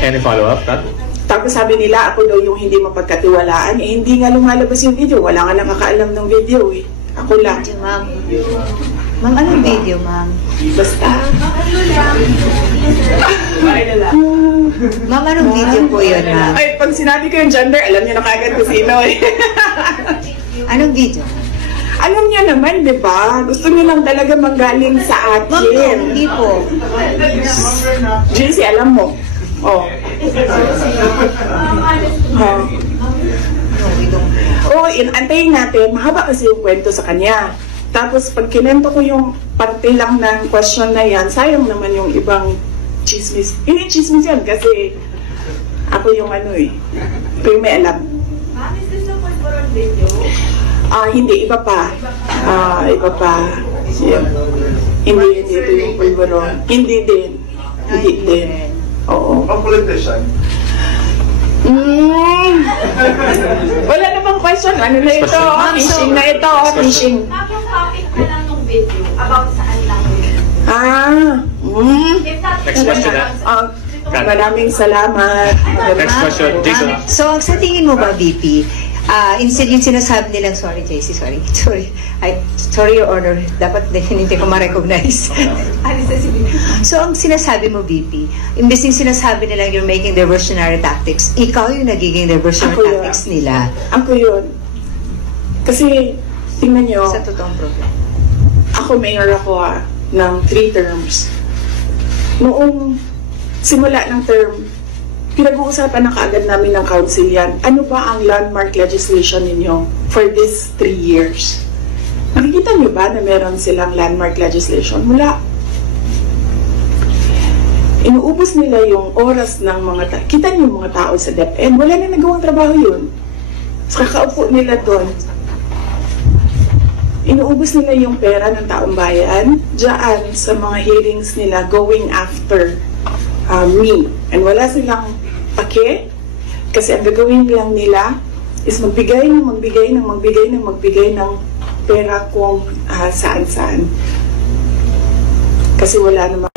Any follow-up, Kat? Tapos sabi nila, ako daw yung hindi mapagkatiwalaan. Eh, hindi nga lumalabas yung video. Wala nga nakakaalam ng video eh. Ako lang. Video, ma'am. Ma'am, anong video, ma'am? Basta. Ma'am, anong video po yun, ma'am? Ay, pag sinabi ko yung gender, alam niyo na kagad kung sino eh. Anong video? Alam niyo naman, di ba? Gusto niyo lang talaga manggaling sa Ma'am, akin. hindi po. JC, alam mo. Oh. Oh. Oo, antayin natin. Mahaba kasi yung kwento sa kanya. Tapos pag kinento ko yung parte lang ng question na yan, sayang naman yung ibang chismis. Hindi chismis yan kasi ako yung ano eh. Pero may alam. Ma'am, is this the Pulveron video? Hindi. Iba pa. Iba pa. Yeah. Hindi ito yung Pulveron. Hindi din. Hindi din. Oo. Ang politician. Wala na bang question? Ano na ito? Fishing na ito. Fishing. Ma'am, yung topic na lang ng video, about saan lang yun? If that Next question na. Maraming salamat. Next question, Jason. So, sa tingin mo ba, VP, instead yung sinasabi nilang, sorry, JC, sorry, your honor, dapat hindi ko ma-recognize. So, ang sinasabi mo, VP, imbes yung sinasabi nilang you're making diversionary tactics, ikaw yung nagiging diversionary tactics nila. Ako yun. Kasi, tingnan nyo, Sa totoong problem. ako mayor ako ng 3 terms. Noong simula ng term, pinag-uusapan na kaagad namin ng council yan. Ano ba ang landmark legislation ninyo for this 3 years? Nakikita niyo ba na meron silang landmark legislation? Wala. Inuubos nila yung oras ng mga kita niyo yung mga tao sa DepEd. Wala na nagawang trabaho yun. So, kakaupo nila doon. Inuubos nila yung pera ng taong bayan diyan sa mga hearings nila going after me. And wala silang pake kasi ang gagawin lang nila is magbigay ng pera kung saan-saan. Kasi wala namang